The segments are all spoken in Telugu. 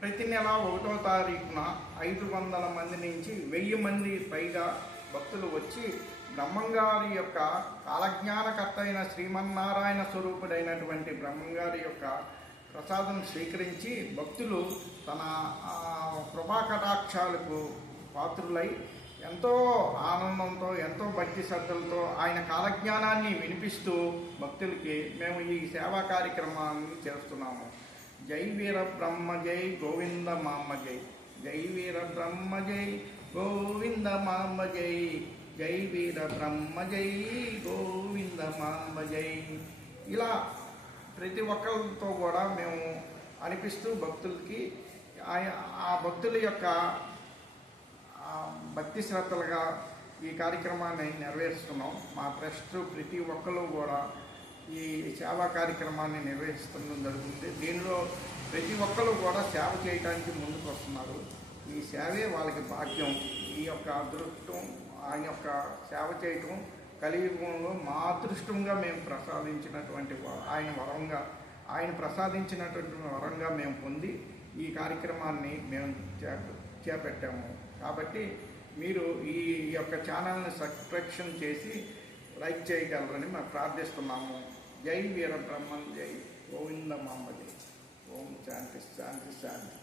ప్రతి నెల ఒకటో తారీఖున ఐదు వందల మంది నుంచి వెయ్యి మంది పైగా భక్తులు వచ్చి బ్రహ్మంగారి యొక్క కాలజ్ఞానకర్త అయిన శ్రీమన్నారాయణ స్వరూపుడైనటువంటి బ్రహ్మంగారి యొక్క ప్రసాదం స్వీకరించి భక్తులు తన ఆ, కటాక్షాలకు పాత్రులై ఎంతో ఆనందంతో ఎంతో భక్తి శ్రద్ధలతో ఆయన కాలజ్ఞానాన్ని వినిపిస్తూ భక్తులకి మేము ఈ సేవా కార్యక్రమాన్ని చేస్తున్నాము. జై వీర బ్రహ్మ జై గోవింద మామ జై. జై వీర బ్రహ్మ జై గోవింద మామ జై. జై వీర బ్రహ్మ జై గోవింద మామ జై. ఇలా ప్రతి ఒక్కరితో కూడా మేము అనిపిస్తూ భక్తులకి ఆ భక్తుల యొక్క భక్తి శ్రద్ధలుగా ఈ కార్యక్రమాన్ని నెరవేరుస్తున్నాం. మా ట్రస్ట్ ప్రతి ఒక్కరు కూడా ఈ సేవా కార్యక్రమాన్ని నిర్వహిస్తుండడం జరుగుతుంది. దీనిలో ప్రతి ఒక్కరు కూడా సేవ చేయడానికి ముందుకు వస్తున్నారు ఈ సేవే వాళ్ళకి భాగ్యం. ఈ యొక్క అదృష్టం ఆయన యొక్క సేవ చేయటం కలియుగంలో మా అదృష్టంగా మేము ప్రసాదించినటువంటి ఆయన వరంగా ఆయన ప్రసాదించినటువంటి వరంగా మేము పొంది ఈ కార్యక్రమాన్ని మేము చేపట్టాము. కాబట్టి మీరు ఈ యొక్క ఛానల్ని సబ్స్క్రిప్షన్ చేసి లైక్ చేయగలరని మేము ప్రార్థిస్తున్నాము జై వీర బ్రహ్మన్ జై గోవింద మామది ఓం శాంతి శాంతి శాంతి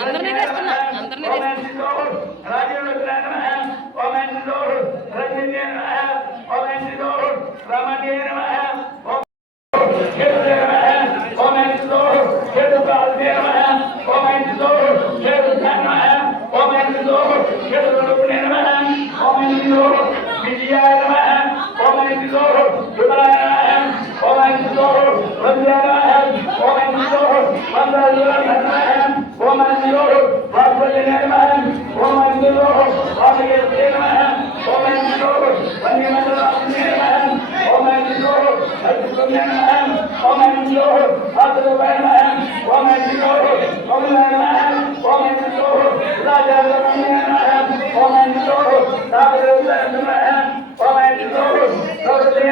అందరినీ తెస్తున్నా, అందరినీ తెస్తున్నా. Oh, my God.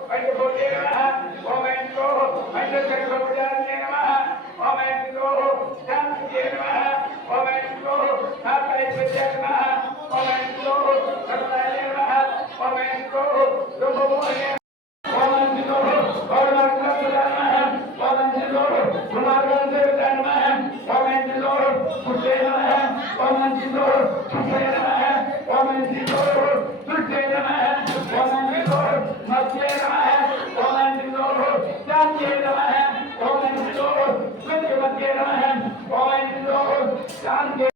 ओमन जीतो छुपे जाना है ओमन जीतो टूटे जाना है ओमन जीतो मचे जाना है ओमन जीतो जाचे जाना है ओमन जीतो कुछ बचे जाना है ओमन जीतो जान के